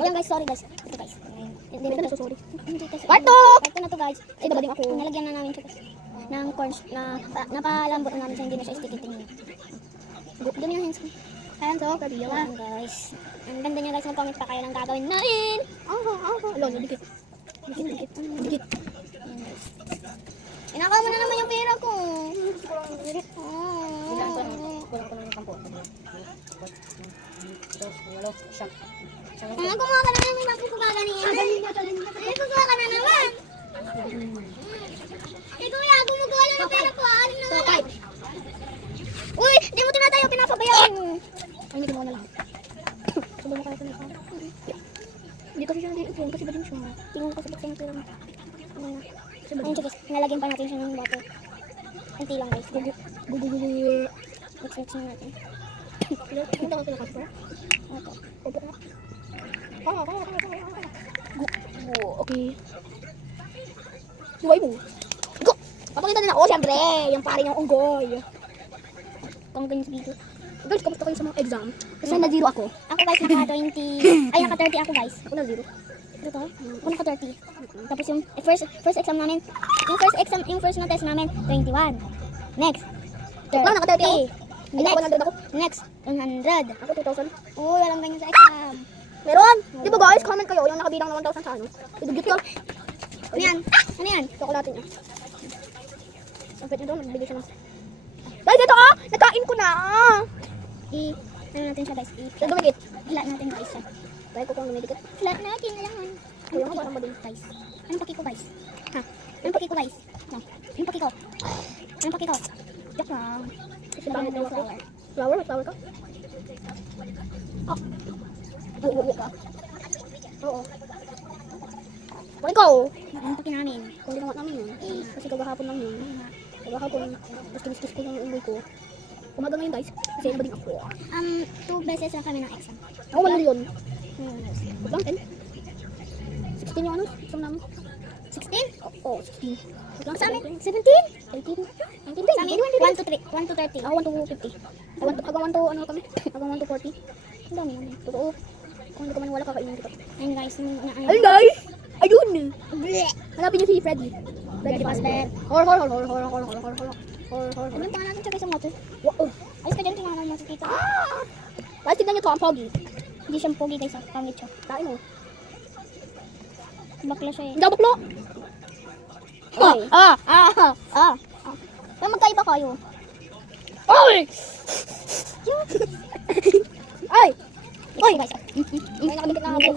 Ayan guys, sorry guys. Ito guys. Hindi na ito, sorry. Hindi kasi. Part 2! Part 2 na to guys. Ito ba din ako? Nalagyan na namin siya guys. Ng corn, napalambot na namin siya, hindi na siya sticky tingin. Dumi yung hands ko. Ayan, so, kabiyo. Ayan guys. Ang ganda niya guys, mag-comment pa kayo ng gagawin namin. Alon, dikit. Dikit. Dikit. Ayan guys. Inakaw mo na naman yung pera ko. Kulang ko ng kampo. Kumuha ka na naman, bakit ko gaganin? Ay, kukuha ka na naman. Eh, kuya, gumagawa lang ng pera ko. Alam na nga. Uy, di mo tinatayo, pinapabayaan mo. Ay, hindi mo na lang. Subo mo kayo sa nasa. Hindi kasi siya hindi kasi ba din siya? Tingnan ko sa bakit yung pera mo. Ayun siya guys, nalagyan pa natin siya ng water. Kunti lang guys. Gugu. Mix na natin. Punta ka sila kasi pa? Ito. Opo na. Okay. Buhay mo. Go! Papakita din ako, siyempre. Yung pare niyang unggoy. Kung ganyan sa video. Guys, kamusta kayo sa mga exam? Kasi na-zero ako. Ako guys, naka-20. Ay, naka-30 ako guys. Ako na-zero. Ito to? Ako naka-30. Tapos yung first exam namin, yung first na test namin, 21. Next. Lang, naka-30 ako. Ay, Next. 100 ako. Next. 100. Ako 2,000. Uy, walang ganyan sa exam. Meron! Di ba guys, comment kayo yung nakabilang ng 1,000 sa ano? Idugit ko. Ano yan? Ano yan? Chocolate niya. Ang pwede nyo doon, nagbigay siya ng... Guys, ito ah! Nakain ko na! Ano natin siya guys? Siya dumikit. Flat natin guys siya. Dahil ko kung dumikit. Flat natin na lang. Kuya ko parang madun. Guys. Anong paki ko guys? Ha? Anong paki ko guys? No. Anong paki ko? Anong paki ko? Joke lang. Kasi Lagyan bakit natin daw ng ako? flour. Flower? May flower ka? Oo. ka? Oo. Balik ko! Anong paki namin? Kung ginawa namin yun. Kasi kagahapon lang yun. Kagahapon, tapos kinis-kinis ko yung unggoy ko. Umaga ngayon guys, kasi ano ba din ako? 2 beses lang kami ng exam. Ako 1 million. Hmm. Lang 10. 16 yung ano, exam namin. 16? Oo, 16. Lang Sa amin? 17? 18. 19. Sa amin? 1 to 3. 1 to 30. Ako 1 to 50. Hanggang 1 to ano kami? Hanggang 1 to 40. Ang dami naman. Totoo. Kung hindi ka maniwala, kakainin kita. Ayun guys. Ayun guys! Ayun! Bleh! Hanapin niyo si Freddy. Freddy Fazbear. Hor. Anong pangalan natin siya guys ang water? Wow. Ayos ka dyan, tingnan mo sa tita. Guys, tignan niyo to, ang pogi. Hindi siya pogi guys, pangit siya. Tain mo. Bakla siya eh. Hindi ako baklo. Oy. Pero magkaiba kayo. Ay! Ay! Ay! Guys. Ay, nakabigit na ako.